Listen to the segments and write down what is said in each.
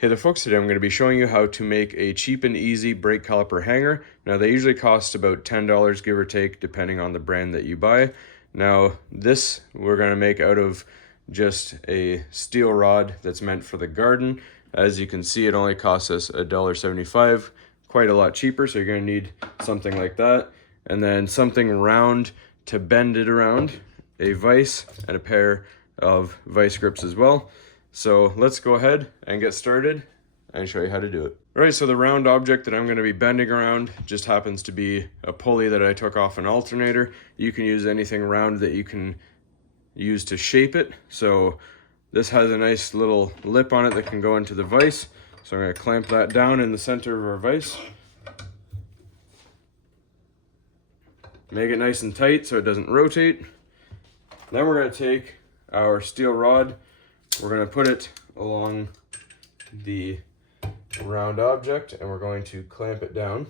Hey there folks, today I'm going to be showing you how to make a cheap and easy brake caliper hanger. Now they usually cost about $10 give or take depending on the brand that you buy. Now this we're going to make out of just a steel rod that's meant for the garden. As you can see, it only costs us $1.75, quite a lot cheaper, so you're going to need something like that. And then something round to bend it around, a vise, and a pair of vice grips as well. So let's go ahead and get started and show you how to do it. All right, so the round object that I'm going to be bending around just happens to be a pulley that I took off an alternator. You can use anything round that you can use to shape it. So this has a nice little lip on it that can go into the vise. So I'm going to clamp that down in the center of our vise. Make it nice and tight so it doesn't rotate. Then we're going to take our steel rod. We're going to put it along the round object and we're going to clamp it down.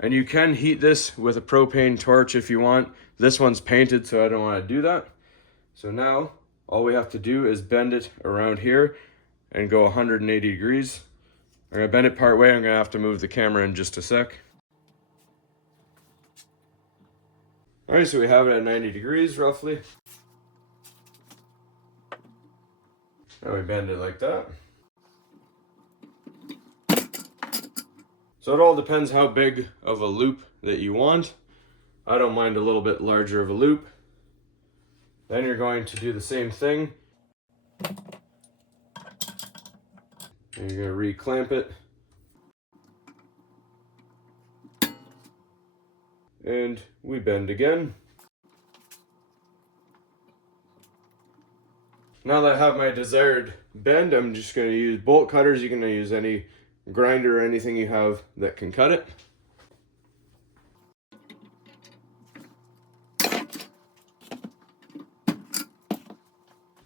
And you can heat this with a propane torch if you want. This one's painted, so I don't want to do that. So now all we have to do is bend it around here and go 180 degrees. I'm going to bend it part way. I'm going to have to move the camera in just a sec. All right, so we have it at 90 degrees roughly. Now we bend it like that. So it all depends how big of a loop that you want. I don't mind a little bit larger of a loop. Then you're going to do the same thing. And you're going to re-clamp it. And we bend again. Now that I have my desired bend, I'm just going to use bolt cutters. You can use any grinder or anything you have that can cut it.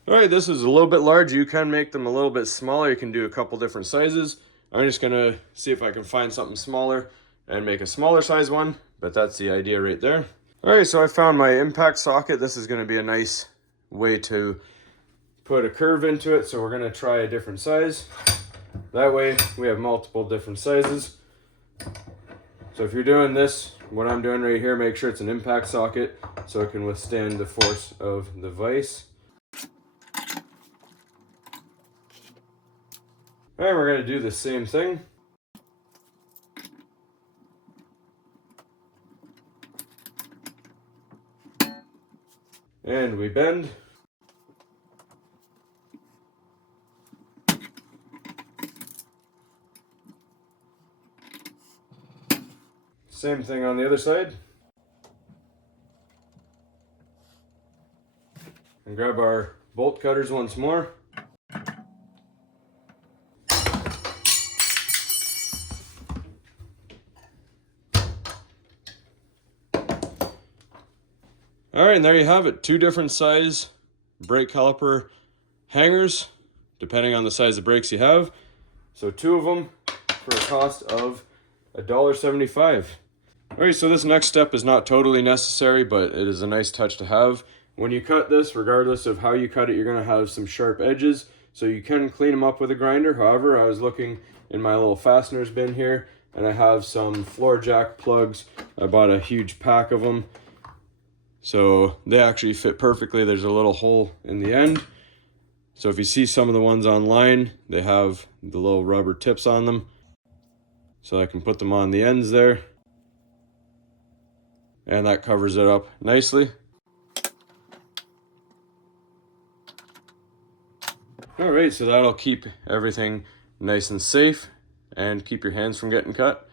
Alright, this is a little bit large. You can make them a little bit smaller. You can do a couple different sizes. I'm just going to see if I can find something smaller and make a smaller size one, but that's the idea right there. Alright, so I found my impact socket. This is going to be a nice way to put a curve into it, so we're going to try a different size. That way we have multiple different sizes. So if you're doing this, what I'm doing right here, make sure it's an impact socket so it can withstand the force of the vise. Alright, we're going to do the same thing. And we bend. Same thing on the other side. And grab our bolt cutters once more. All right, and there you have it. Two different size brake caliper hangers, depending on the size of brakes you have. So two of them for a cost of $1.75. All right, so this next step is not totally necessary, but it is a nice touch to have. When you cut this, regardless of how you cut it, you're gonna have some sharp edges, so you can clean them up with a grinder. However, I was looking in my little fasteners bin here, and I have some floor jack plugs. I bought a huge pack of them. So they actually fit perfectly. There's a little hole in the end. So if you see some of the ones online, they have the little rubber tips on them. So I can put them on the ends there. And that covers it up nicely. All right, so that'll keep everything nice and safe and keep your hands from getting cut.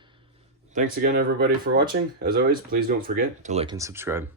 Thanks again, everybody, for watching. As always, please don't forget to like and subscribe.